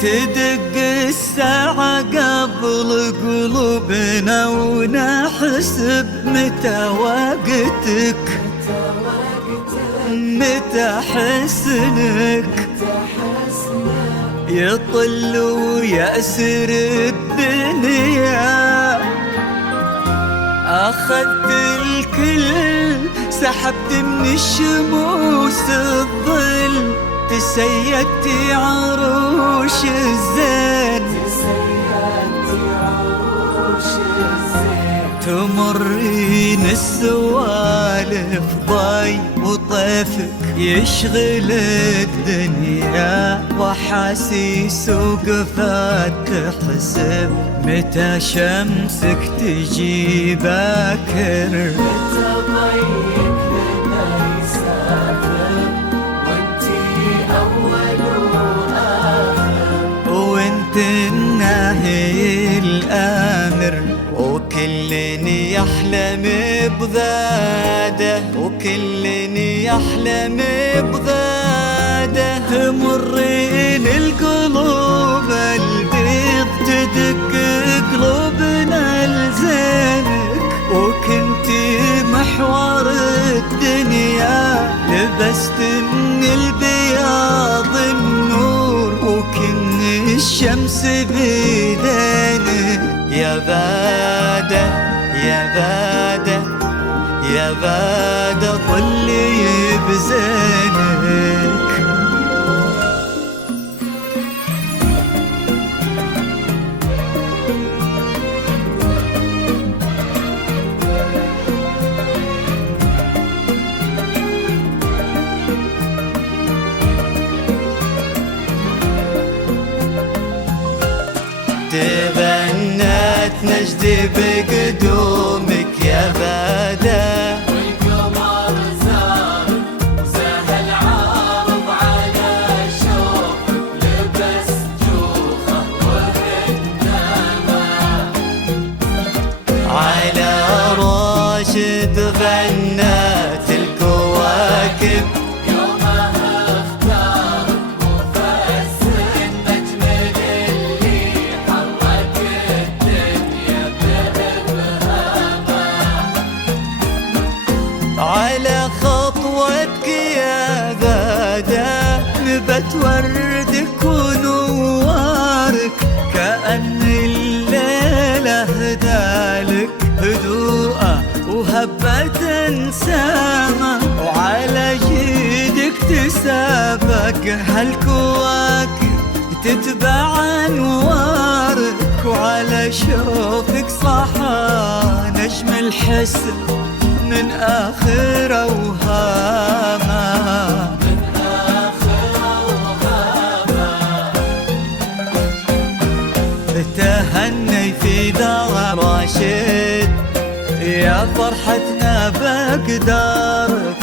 تدق الساعة قبل قلوبنا ونحسب متى وقتك، متى حسنك يطل ويأسر الدنيا. أخذت الكل سحبت من الشموس الظل، تسيدتي عروش الزين، تمرين السوالف ضي وطيفك يشغل الدنيا، وحاسيس وقفات تحسب متى شمسك تجي باكر، متى ضيق بدا يسافر وانتي أول وآخر، وانت الناهي الآمر، وكل يحلم بغاده، وكل يحلم بغاده. تمرين القلوب البيض تدق قلوبنا لزينك، وكنتي محور الدنيا، لبست من البياض النور، وكن الشمس بيدينك. يا بادة يا بادة يا بادة طلي بزينك. تبنت نجدي بقدومك يا بادة، والقمر زارك وزاه العارض على شوفك، لبس جوخه وهالنامة على راشد غنت الكواكب، على خطوتك يا بادة نبت وردك ونوارك، كأن الليلة هدالك هدوءة وهبة سامة، وعلى جيدك تسابق هالكواكب تتبع انوارك، وعلى شوفك صحى نجم الحسن من آخر أوهامه، من آخر أوهامه. تهني في دار راشد يا فرحتنا بقدارك،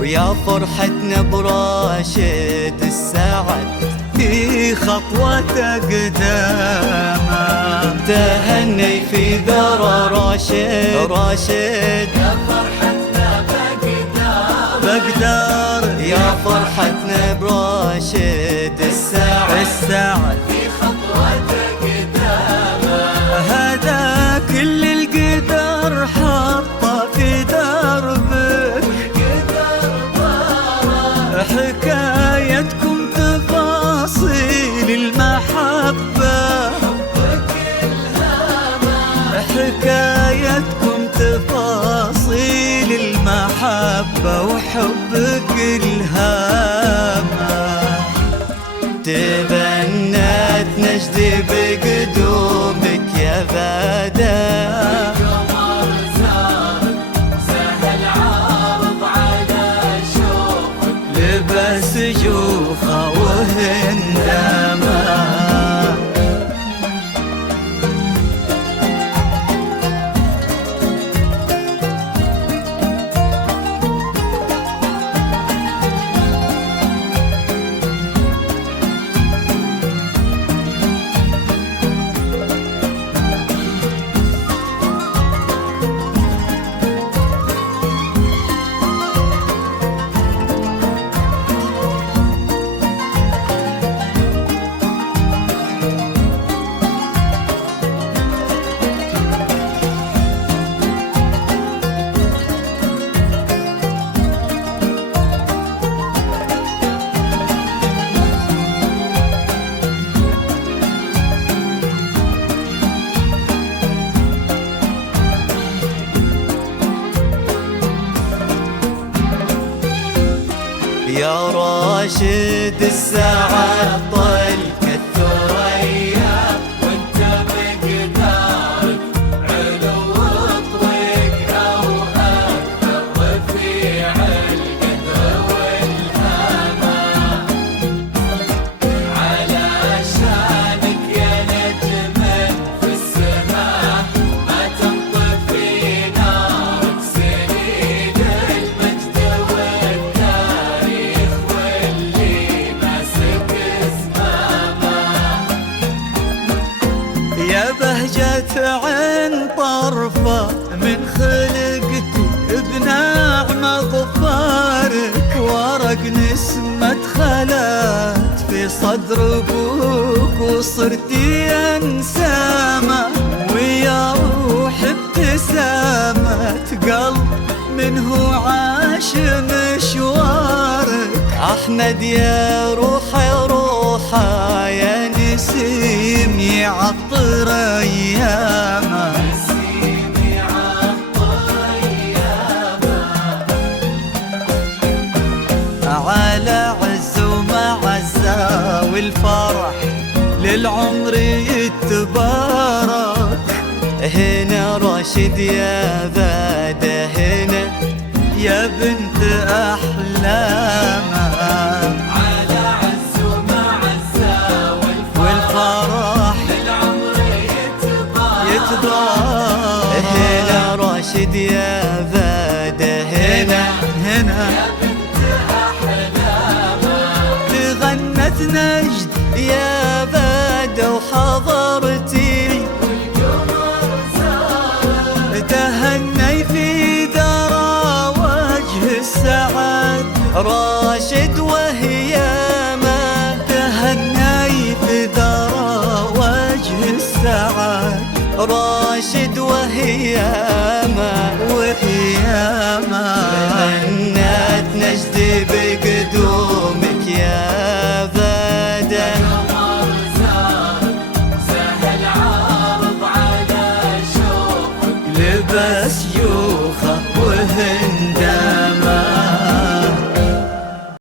ويا فرحتنا براشد السعد في خطوته قدامه. تهني في دار راشد يا فرحتنا بقدار، يا فرحتنا براشد السعد في خطوته قدامه. هذا كل القدر حطه في دربك، حكايتكم تفاصيل المحبة، حكايتكم تفاصيل المحبة وحبك الهامة. تبنت نجدي بقدومك يا بادة، القمر زارك وزاه العارض على شوفك، لبس جوخة وهندامة. يا راشد السعد طل كالثريا وانت مقدارك علو الطويق او اكثر رفيع القدر والهامه علشانك يا نجم في السماء ما تنطفي نارك سنين المجد والتاريخ واللي ماسك اسمامه يا بهجة عين طرفة من خلقتي بنعم ظفارك ورق نسمة خلات في صدر ابوك وصرتي انسامة ويا روح ابتسامة قلب منه عاش مشوارك احمد يا روحي روحه يا نسيم يعطر ايامه نسيم يعطر ايامه على عز ومعزة والفرح للعمر يتبارك هنا راشد يا بادة هنا يا بنت أحلامه على عز ومعزة والفرح للعمر يتبارك هنا راشد يا بادة هنا يا بنت أحلامه تغنت نجد يا بادة وحضرتي والقمر زار تهني في درى وجه السعد راشد وهي ما تهني في درى وجه السعد راشد وهي ما غنت نجد بقدومك يا بادة قمر زار سهل عارض على شوقك لبس يوخه